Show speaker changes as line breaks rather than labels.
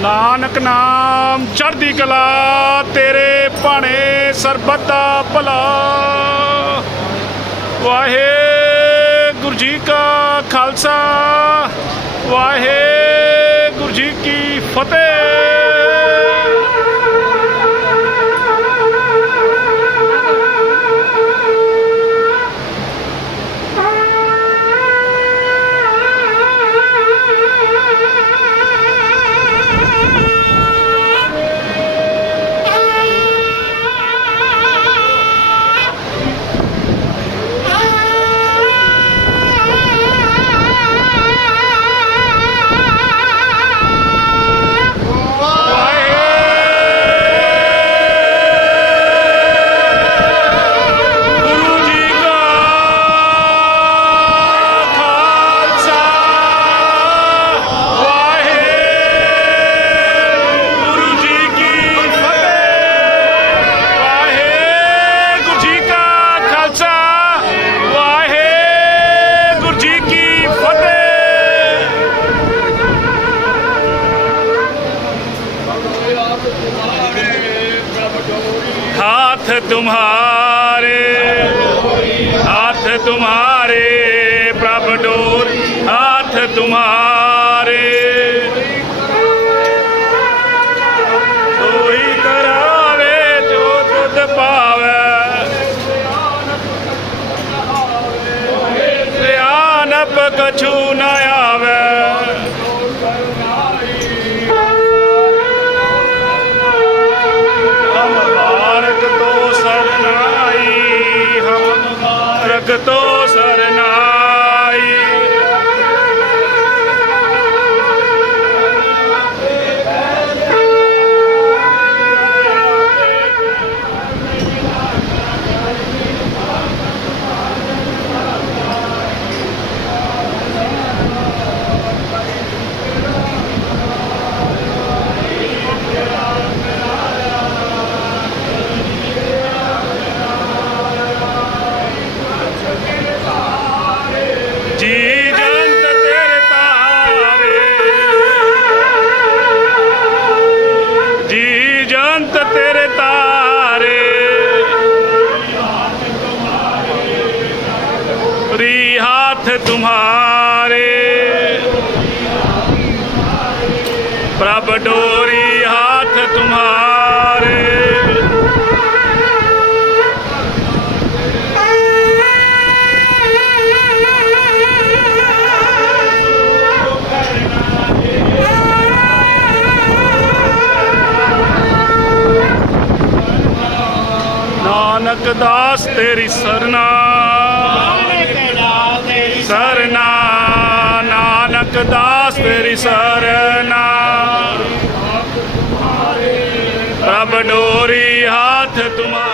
ਨਾਨਕ ਨਾਮ ਚੜ੍ਹਦੀ ਕਲਾ, ਤੇਰੇ ਭਾਣੇ ਸਰਬੱਤ ਦਾ ਭਲਾ। ਵਾਹਿਗੁਰੂ ਜੀ ਕਾ ਖਾਲਸਾ, ਵਾਹਿਗੁਰੂ ਜੀ ਕੀ ਫਤਿਹ। तुम्हारे हाथ तुम्हारे प्रभु डोर हाथ तुम्हारे de. ਰੀ ਹਾਥ ਤੁਮਾਰੇ। ਪ੍ਰਭ ਡੋਰੀ ਹਾਥ ਤੁਮਾਰੇ। ਨਾਨਕ ਦਾਸ ਤੇਰੀ ਸਰਨਾ। ਨਾਨਕ ਦਾਸ ਤੇਰੀ ਸਰਨਾ। ਪ੍ਰਭ ਡੋਰੀ ਹਾਥ ਤੁਮਾਰ।